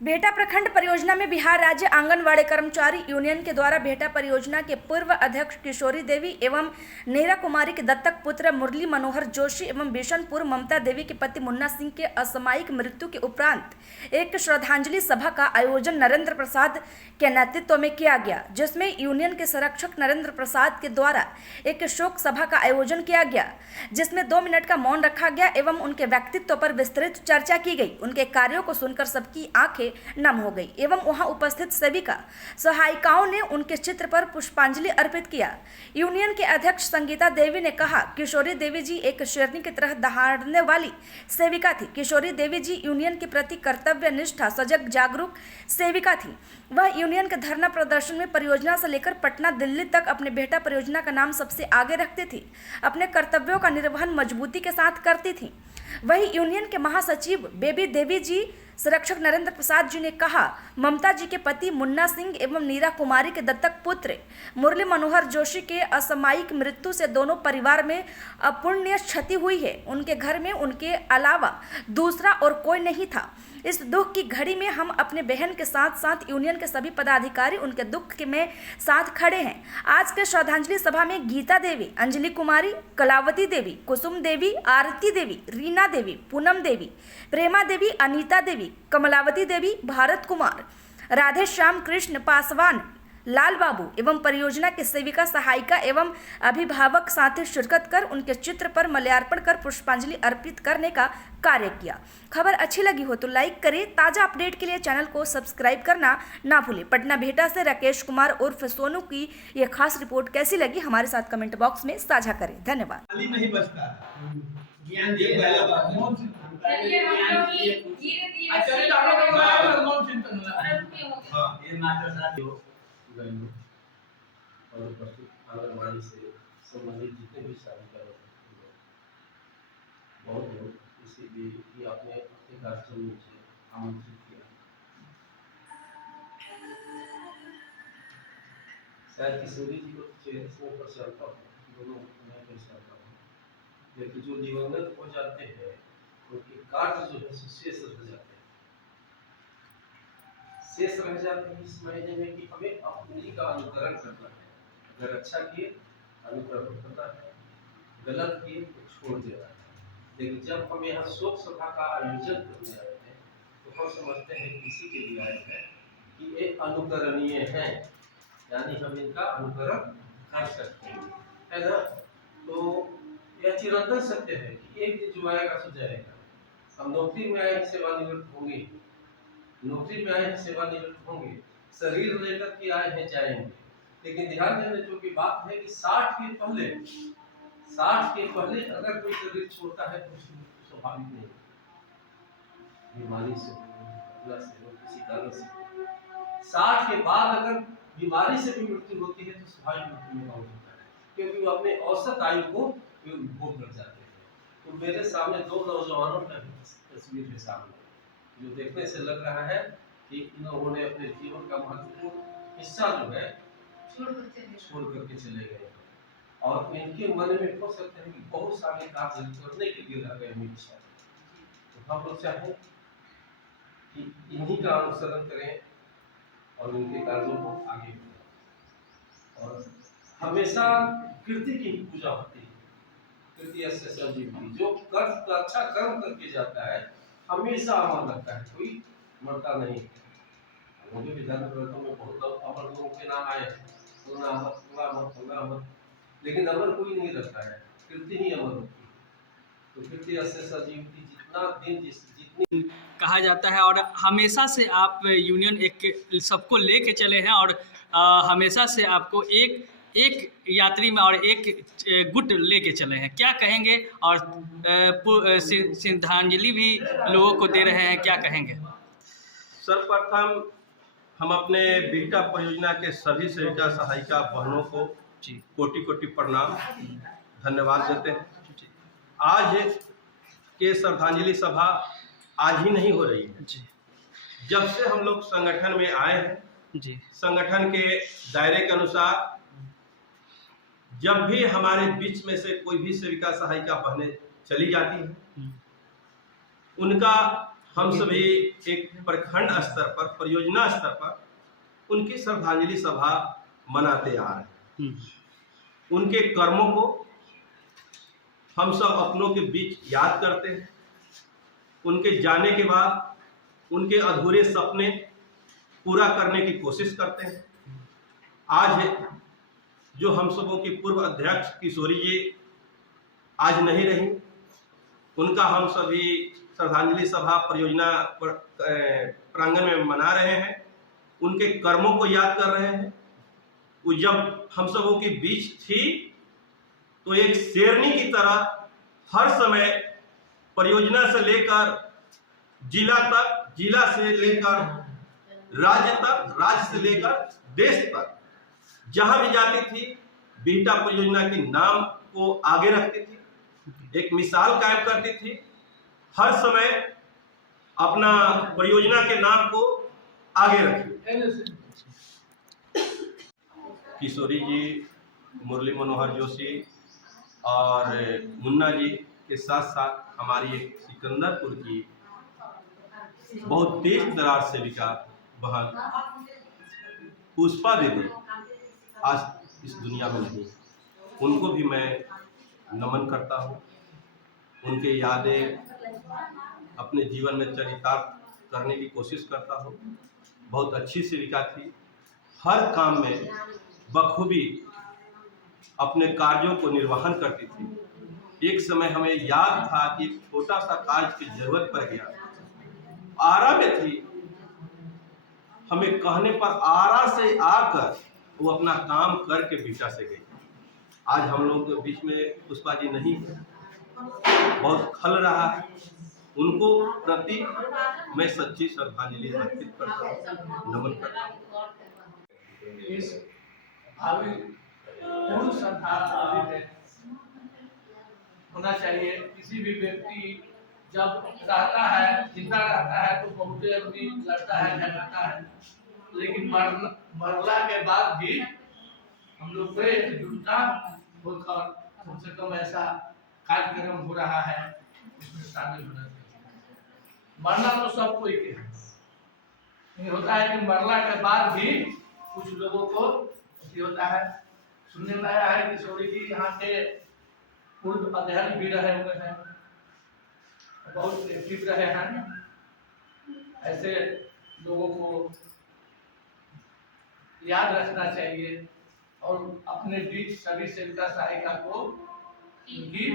भेटा प्रखंड परियोजना में बिहार राज्य आंगनवाड़ी कर्मचारी यूनियन के द्वारा भेटा परियोजना के पूर्व अध्यक्ष किशोरी देवी एवं नीरा कुमारी के दत्तक पुत्र मुरली मनोहर जोशी एवं बिशनपुर ममता देवी के पति मुन्ना सिंह के असामयिक मृत्यु के उपरांत एक श्रद्धांजलि सभा का आयोजन नरेंद्र प्रसाद के नेतृत्व में किया गया, जिसमें यूनियन के संरक्षक नरेंद्र प्रसाद के द्वारा एक शोक सभा का आयोजन किया गया, जिसमें 2 मिनट का मौन रखा गया एवं उनके व्यक्तित्व पर विस्तृत चर्चा की गई। उनके कार्यों को सुनकर सबकी आंखें नम हो गई एवं वहां उपस्थित सेविका सहायिकाओं ने उनके चित्र पर पुष्पांजलि अर्पित किया। यूनियन के अध्यक्ष संगीता देवी ने कहा, किशोरी देवी जी एक शेरनी की तरह दहाड़ने वाली सेविका थी। किशोरी देवी जी यूनियन के प्रति कर्तव्य निष्ठा सजग जागरूक सेविका थी। वह यूनियन के धरना प्रदर्शन में परियोजना से लेकर पटना दिल्ली तक अपने भेटा परियोजना का नाम सबसे आगे रखती थी। अपने कर्तव्यों का निर्वहन मजबूती के साथ करती थी। वही यूनियन के महासचिव बेबी देवी जी संरक्षक नरेंद्र प्रसाद जी ने कहा, ममता जी के पति मुन्ना सिंह एवं नीरा कुमारी के दत्तक पुत्र मुरली मनोहर जोशी के असामयिक मृत्यु से दोनों परिवार में अपूर्णीय क्षति हुई है। उनके घर में उनके अलावा दूसरा और कोई नहीं था। इस दुख की घड़ी में हम अपने बहन के साथ साथ यूनियन के सभी पदाधिकारी उनके दुख के में साथ खड़े हैं। आज के श्रद्धांजलि सभा में गीता देवी, अंजलि कुमारी, कलावती देवी, कुसुम देवी, आरती देवी, रीना देवी, पूनम देवी, प्रेमा देवी, अनीता देवी, कमलावती देवी, भारत कुमार, राधे श्याम कृष्ण पासवान, लाल बाबू एवं परियोजना के सेविका सहायिका एवं अभिभावक साथी शिरकत कर उनके चित्र पर माल्यार्पण कर पुष्पांजलि अर्पित करने का कार्य किया। खबर अच्छी लगी हो तो लाइक करें। ताज़ा अपडेट के लिए चैनल को सब्सक्राइब करना ना भूलें। पटना भेटा से राकेश कुमार उर्फ सोनू की यह खास रिपोर्ट कैसी लगी हमारे साथ कमेंट बॉक्स में साझा करें। धन्यवाद। नहीं बचता ज्ञान और उपस्थित आंगनबाड़ी से संबंधित जितने भी सहायिका बहुत बहुत इसीलिए कि आपने अपने कार्यक्रम में आमंत्रित किया। शायद किशोरी जी को चेहरे से पहचानता हूँ, दोनों मैं पहचानता हूँ, लेकिन जो दिवंगत हो जाते हैं उनके कार्य जो है शेष रह जाते हैं। शेष रह जाते हैं इस महीने में कि हमें अपनी का अनुकरण करना है। अगर अच्छा किए अनुकरण करना है, गलत किए तो छोड़ देना है। लेकिन जब हम यहाँ शोक सभा का आयोजन करने आए हैं तो हम समझते हैं किसी के लिए आए हैं कि ये अनुकरणीय है, यानी हम इनका अनुकरण कर सकते हैं, है ना। तो यह चिरंतन सत्य है कि एक दिन जो आएगा सो जाएगा। हम नौकरी में आए सेवानिवृत्त होंगे, नौकरी में आए हैं सेवानिवृत्त होंगे, शरीर लेकर के आए हैं जाएंगे। लेकिन ध्यान देने जो की बात है कि 60 के पहले अगर कोई शरीर छोड़ता है तो स्वाभाविक नहीं, बीमारी से किसी कारण से। 60 के बाद अगर बीमारी से भी मृत्यु होती है तो स्वाभाविक मृत्यु में हो जाता है, क्योंकि वो अपने औसत आयु को भोग कर जाते हैं। तो मेरे सामने 2 नौजवानों का तस्वीर है सामने, जो देखने से लग रहा है कि इन्होंने अपने जीवन का महत्वपूर्ण हिस्सा जो है छोड़ करके चले गए और इनके मन में हो सकते हैं कि बहुत सारे कार्य करने के लिए रह गए इच्छा। तो हम लोग चाहें कि इन्हीं का अनुसरण करें और इनके कार्यों को आगे बढ़ाएं। और हमेशा कृति की पूजा होती है, कृति ऐसे सजीव जो कर्म अच्छा कर्म करके जाता है हमेशा अमर रहता है, कोई मरता नहीं। मुझे विधान ग्रंथों में बहुत अमर लोगों के नाम आए हैं, पूरा अमर, लेकिन अमर कोई नहीं रहता है, कृति ही अमर होती है। तो कृति ऐसे सजीव की जितना दिन जितनी कहा जाता है और हमेशा से आप यूनियन एक सबको लेके चले हैं और हमेशा से आपको एक यात्री में और एक गुट लेके चले हैं। क्या कहेंगे? और श्रद्धांजलि भी लोगों को दे रहे हैं, क्या कहेंगे? सर्वप्रथम हम अपने भेटा परियोजना के सभी सेविका सहायिका बहनों को कोटि कोटि प्रणाम धन्यवाद देते हैं। आज के श्रद्धांजलि सभा आज ही नहीं हो रही है, जब से हम लोग संगठन में आए हैं जी, संगठन के दायरे के अनुसार जब भी हमारे बीच में से कोई भी सेविका सहायिका बहनें चली जाती हैं, उनका हम सभी एक प्रखंड स्तर पर, परियोजना स्तर पर उनकी श्रद्धांजलि सभा मनाते आ रहे हैं। उनके कर्मों को हम सब अपनों के बीच याद करते हैं। उनके जाने के बाद उनके अधूरे सपने पूरा करने की कोशिश करते हैं। आज जो हम सबों की पूर्व अध्यक्ष किशोरी जी आज नहीं रही, उनका हम सभी श्रद्धांजलि सभा परियोजना प्रांगण में मना रहे हैं। उनके कर्मों को याद कर रहे हैं। वो जब हम सबों के बीच थी तो एक शेरनी की तरह हर समय परियोजना से लेकर जिला तक, जिला से लेकर राज्य तक, राज्य से लेकर देश तक जहां भी जाती थी बिहटा परियोजना के नाम को आगे रखती थी, एक मिसाल कायम करती थी। हर समय अपना परियोजना के नाम को आगे रखी। किशोरी जी, मुरली मनोहर जोशी और मुन्ना जी के साथ साथ हमारी एक सिकंदरपुर की बहुत तेज तरार सेविका बहन पुष्पा दीदी आज इस दुनिया में नहीं, उनको भी मैं नमन करता हूँ। उनके यादें अपने जीवन में चरितार्थ करने की कोशिश करता हूँ। बहुत अच्छी सेविका थी, हर काम में बखूबी अपने कार्यों को निर्वहन करती थी। एक समय हमें याद था कि एक छोटा सा कार्य की जरूरत पड़ गया, आरा में थी, हमें कहने पर आरा से आकर वो अपना काम करके बिहटा से गई। आज हम लोग के बीच में पुष्पा जी नहीं है, बहुत खल रहा है। उनको प्रति मैं सच्ची श्रद्धांजलि अर्पित करता हूँ, नमन करता हूँ। इस भावी पूर्ण श्रद्धांजलि में होना चाहिए। किसी भी व्यक्ति जब रहता है, जिंदा रहता है तो बहुत आदमी लड़ता है, झगड़ता है, लेकिन मरला के बाद भी हम लोग को एकजुटता होकर कम से कम ऐसा कार्यक्रम हो रहा है, उसमें शामिल होना चाहिए। मरना तो सब कोई के है, नहीं होता है कि मरला के बाद भी कुछ लोगों को होता है। सुनने में आया है कि किशोरी जी यहाँ के पूर्व अध्यक्ष भी रहे हुए हैं, बहुत एक्टिव रहे हैं। ऐसे लोगों को याद रखना चाहिए और अपने बीच सभी सेविका सहायिका को उनकी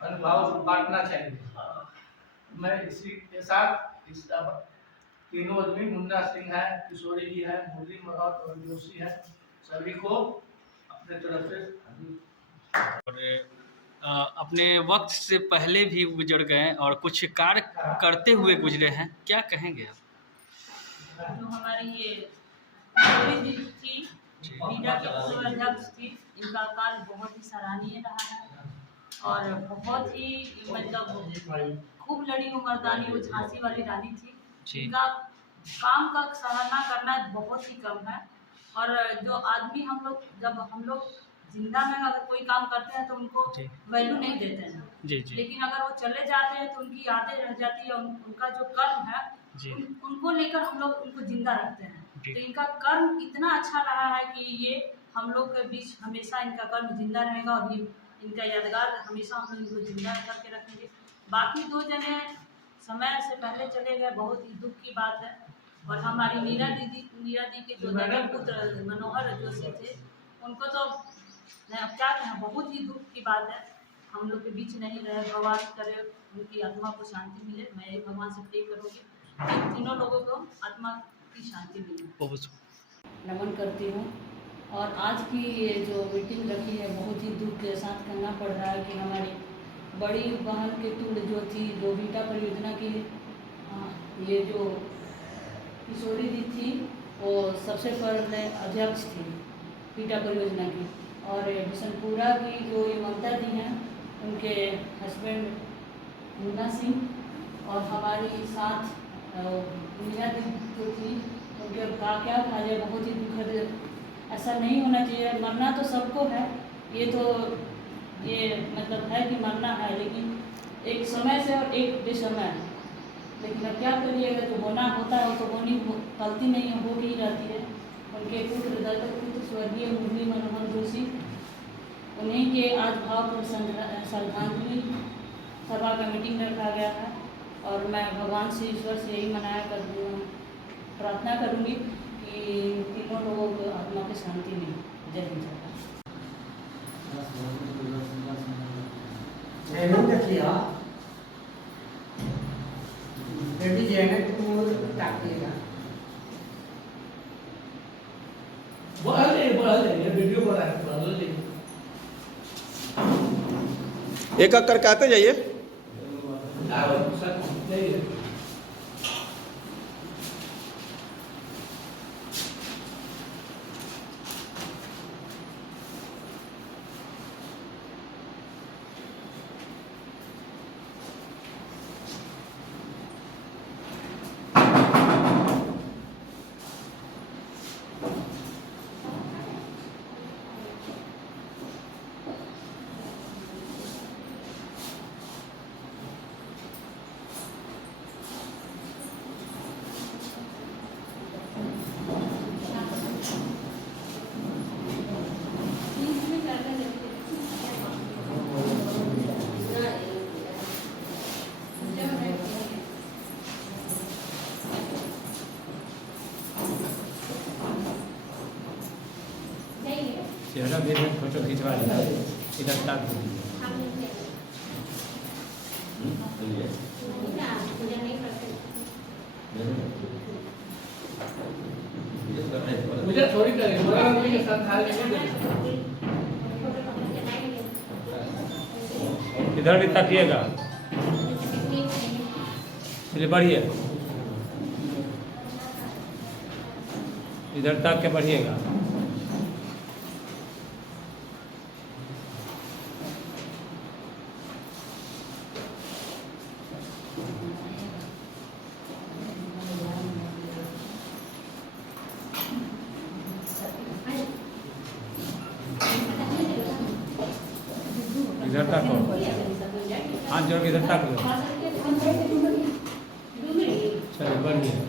अनुभव बांटना चाहिए। मैं इसी के साथ इस तीनों आदमी, मुन्ना सिंह है, किशोरी जी है, मुरली मनोहर और जोशी है, सभी को अपने तरफ से और अपने वक्त से पहले भी गुजर गए और कुछ कार्य करते हुए गुजरे हैं, क्या कहेंगे आप? जो हमारी ये किशोरी जी थी, बीटा के पूर्व अध्यक्ष थी, इनका कार्य बहुत ही सराहनीय रहा है और बहुत ही मतलब खूब लड़ी उमरदानी, वो झांसी वाली रानी थी। इनका काम का सराहना करना बहुत ही कम है। और जो आदमी जब हम लोग जिंदा में अगर कोई काम करते हैं तो उनको वैल्यू नहीं देते हैं, लेकिन अगर वो चले जाते हैं तो उनकी यादें रह जाती है। उनका जो कर्म है उनको लेकर हम लोग उनको जिंदा रखते हैं। तो इनका कर्म इतना अच्छा रहा है कि ये हम लोग के बीच हमेशा इनका कर्म जिंदा रहेगा और ये इनका यादगार हमेशा हम लोग इनको जिंदा करके रखेंगे। बाकी दो जने समय से पहले चले गए, बहुत ही दुख की बात है। और हमारी नीरा दी के जो दत्तक पुत्र मनोहर जोशी थे, उनको तो अब क्या कहें, बहुत ही दुख की बात है। हम लोग के बीच नहीं रहे, भगवान करे उनकी आत्मा को शांति मिले। मैं एक भगवान से प्रे करूँगी कि तीनों लोगों को आत्मा की शांति मिले। नमन करती हूँ। और आज की ये जो मीटिंग रखी है, बहुत ही दुख के साथ कहना पड़ रहा है कि हमारी बड़ी बहन के तुल्य जो थी, जो बीटा परियोजना की ये जो किशोरी दी थी, वो सबसे पहले अध्यक्ष थी बीटा परियोजना की। और बिशनपुरा की जो ये ममता दी हैं, उनके हस्बैंड मुन्ना सिंह और हमारी साथ मीरा दी जो थी, उनके क्या कहा जाए, बहुत ही दुखद। ऐसा नहीं होना चाहिए। मरना तो सबको है, ये मतलब है कि मरना है, लेकिन एक समय से और एक बेसमय। लेकिन अब क्या करिएगा, जो होना होता है तो होनी गलती नहीं है, हो ही रहती है। उनके पुत्र दत्तक पुत्र स्वर्गीय मुरली मनोहर जोशी, उन्हीं के आज भावपूर्ण श्रद्धांजलि सभा का मीटिंग रखा गया है। और मैं भगवान से ईश्वर से यही प्रार्थना करूँगी कि तीनों लोगों को आत्मा की शांति मिले। जय हिंद। वीडियो बना है, बढ़ा ले। एक एक करके आते जाइए। चेहरा भी फोटो खिंचवा लेना, इधर तक मुझे थोड़ी करेंगे, बड़ा के साथ खा लेंगे। इधर भी ताकिएगा, चलिए बढ़िए, इधर तक के बढ़िएगा। इधर तक हो, हाथ जोड़ के इधर तक लो, चलिए बढ़िया।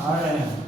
आ रहे हैं।